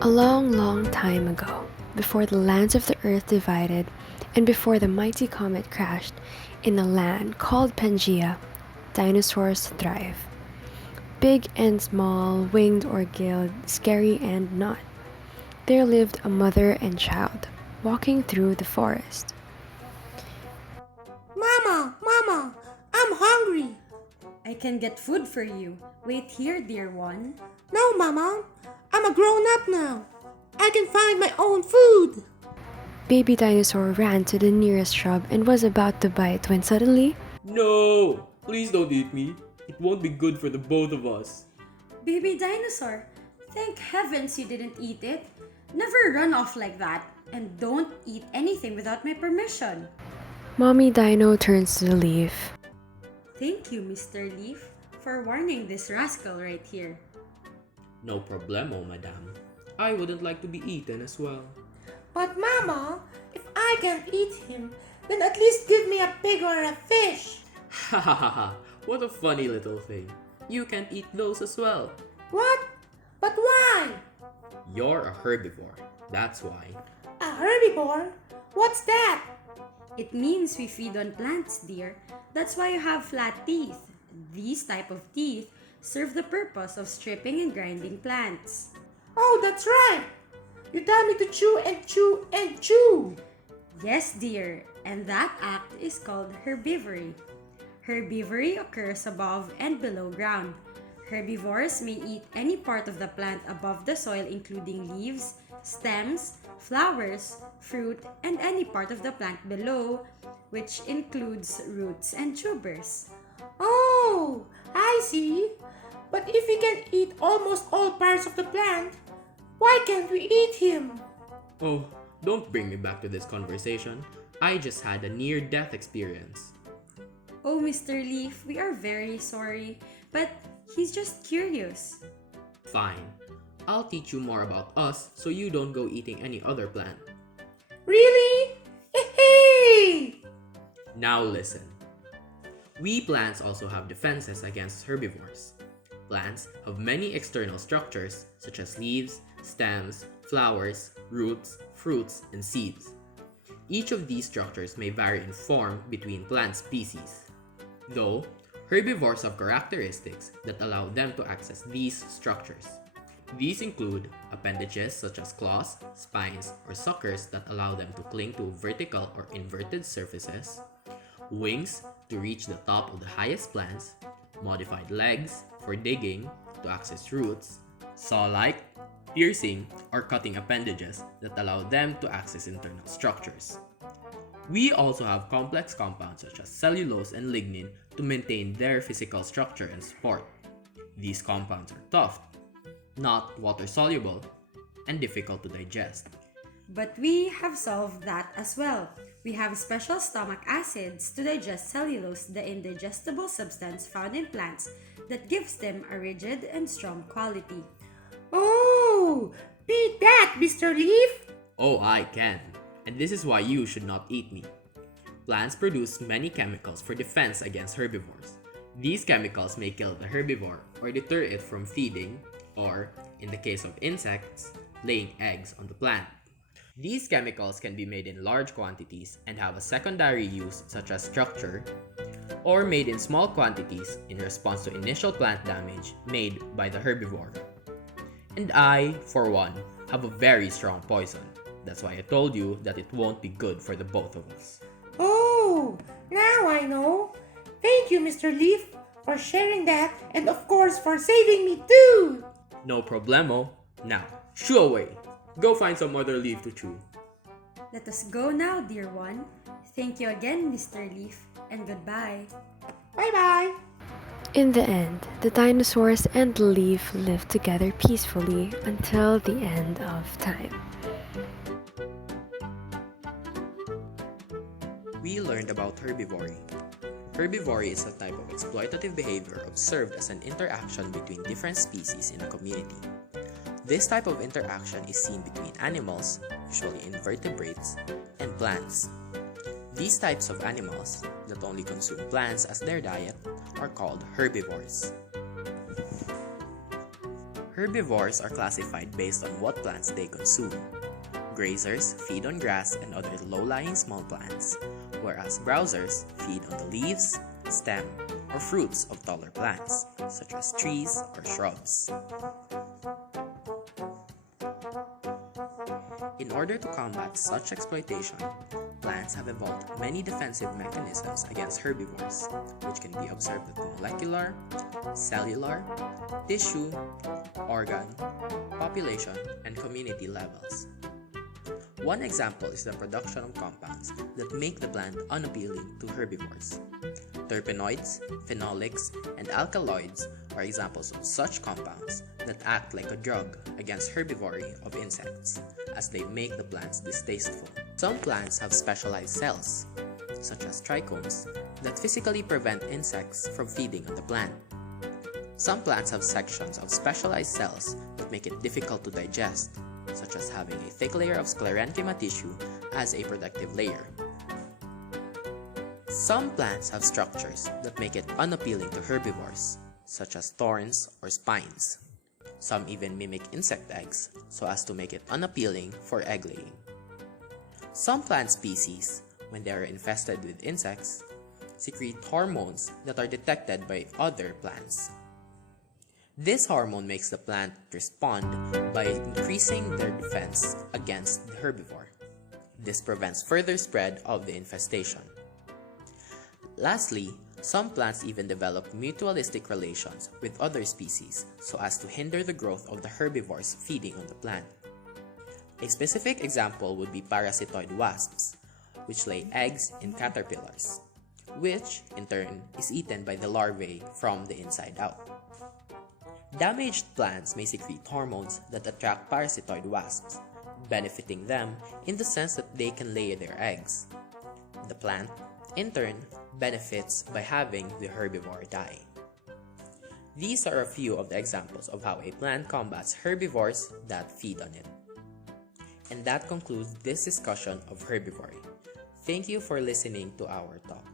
A long, long time ago, before the lands of the earth divided, and before the mighty comet crashed, in a land called Pangea, dinosaurs thrive. Big and small, winged or gilled, scary and not. There lived a mother and child, walking through the forest. Mama, I'm hungry. I can get food for you. Wait here, dear one. No, Mama, I'm a grown up now. I can find my own food. Baby dinosaur ran to the nearest shrub and was about to bite when suddenly, No! Please don't eat me. It won't be good for the both of us. Baby dinosaur, thank heavens you didn't eat it. Never run off like that. And don't eat anything without my permission. Mommy Dino turns to the leaf. Thank you, Mr. Leaf, for warning this rascal right here. No problemo, madam. I wouldn't like to be eaten as well. But Mama, if I can't eat him, then at least give me a pig or a fish. Ha ha ha ha! What a funny little thing. You can eat those as well. What? But why? You're a herbivore. That's why. A herbivore? What's that? It means we feed on plants, dear. That's why you have flat teeth. These type of teeth serve the purpose of stripping and grinding plants. Oh, that's right. You tell me to chew and chew and chew. Yes, dear, and that act is called herbivory. Herbivory occurs above and below ground. Herbivores may eat any part of the plant above the soil, including leaves, stems, flowers, fruit, and any part of the plant below, which includes roots and tubers. Oh, I see. But if we can eat almost all parts of the plant, why can't we eat him? Oh, don't bring me back to this conversation. I just had a near-death experience. Oh, Mr. Leaf, we are very sorry, but he's just curious. Fine. I'll teach you more about us so you don't go eating any other plant. Really? Hey! Now listen. We plants also have defenses against herbivores. Plants have many external structures such as leaves, stems, flowers, roots, fruits, and seeds. Each of these structures may vary in form between plant species. Though, herbivores have characteristics that allow them to access these structures. These include appendages such as claws, spines, or suckers that allow them to cling to vertical or inverted surfaces, wings to reach the top of the highest plants, modified legs for digging to access roots, saw-like, piercing, or cutting appendages that allow them to access internal structures. We also have complex compounds such as cellulose and lignin to maintain their physical structure and support. These compounds are tough, not water-soluble, and difficult to digest. But we have solved that as well. We have special stomach acids to digest cellulose, the indigestible substance found in plants that gives them a rigid and strong quality. Oh, beat that, Mr. Leaf. Oh, I can. And this is why you should not eat me. Plants produce many chemicals for defense against herbivores. These chemicals may kill the herbivore or deter it from feeding, or, in the case of insects, laying eggs on the plant. These chemicals can be made in large quantities and have a secondary use such as structure, or made in small quantities in response to initial plant damage made by the herbivore. And I, for one, have a very strong poison. That's why I told you that it won't be good for the both of us. Oh, now I know. Thank you, Mr. Leaf, for sharing that and of course for saving me too. No problemo. Now, shoo away. Go find some other leaf to chew. Let us go now, dear one. Thank you again, Mr. Leaf, and goodbye. Bye-bye. In the end, the dinosaurs and the leaf lived together peacefully until the end of time. We learned about herbivory. Herbivory is a type of exploitative behavior observed as an interaction between different species in a community. This type of interaction is seen between animals, usually invertebrates, and plants. These types of animals, that only consume plants as their diet, are called herbivores. Herbivores are classified based on what plants they consume. Grazers feed on grass and other low-lying small plants, whereas browsers feed on the leaves, stem, or fruits of taller plants, such as trees or shrubs. In order to combat such exploitation, plants have evolved many defensive mechanisms against herbivores, which can be observed at the molecular, cellular, tissue, organ, population, and community levels. One example is the production of compounds that make the plant unappealing to herbivores. Terpenoids, phenolics, and alkaloids are examples of such compounds that act like a drug against herbivory of insects, as they make the plants distasteful. Some plants have specialized cells, such as trichomes, that physically prevent insects from feeding on the plant. Some plants have sections of specialized cells that make it difficult to digest, such as having a thick layer of sclerenchyma tissue as a protective layer. Some plants have structures that make it unappealing to herbivores, such as thorns or spines. Some even mimic insect eggs so as to make it unappealing for egg laying. Some plant species, when they are infested with insects, secrete hormones that are detected by other plants. This hormone makes the plant respond by increasing their defense against the herbivore. This prevents further spread of the infestation. Lastly, some plants even develop mutualistic relations with other species so as to hinder the growth of the herbivores feeding on the plant. A specific example would be parasitoid wasps, which lay eggs in caterpillars, which in turn is eaten by the larvae from the inside out. Damaged plants may secrete hormones that attract parasitoid wasps, benefiting them in the sense that they can lay their eggs. The plant, in turn, benefits by having the herbivore die. These are a few of the examples of how a plant combats herbivores that feed on it. And that concludes this discussion of herbivory. Thank you for listening to our talk.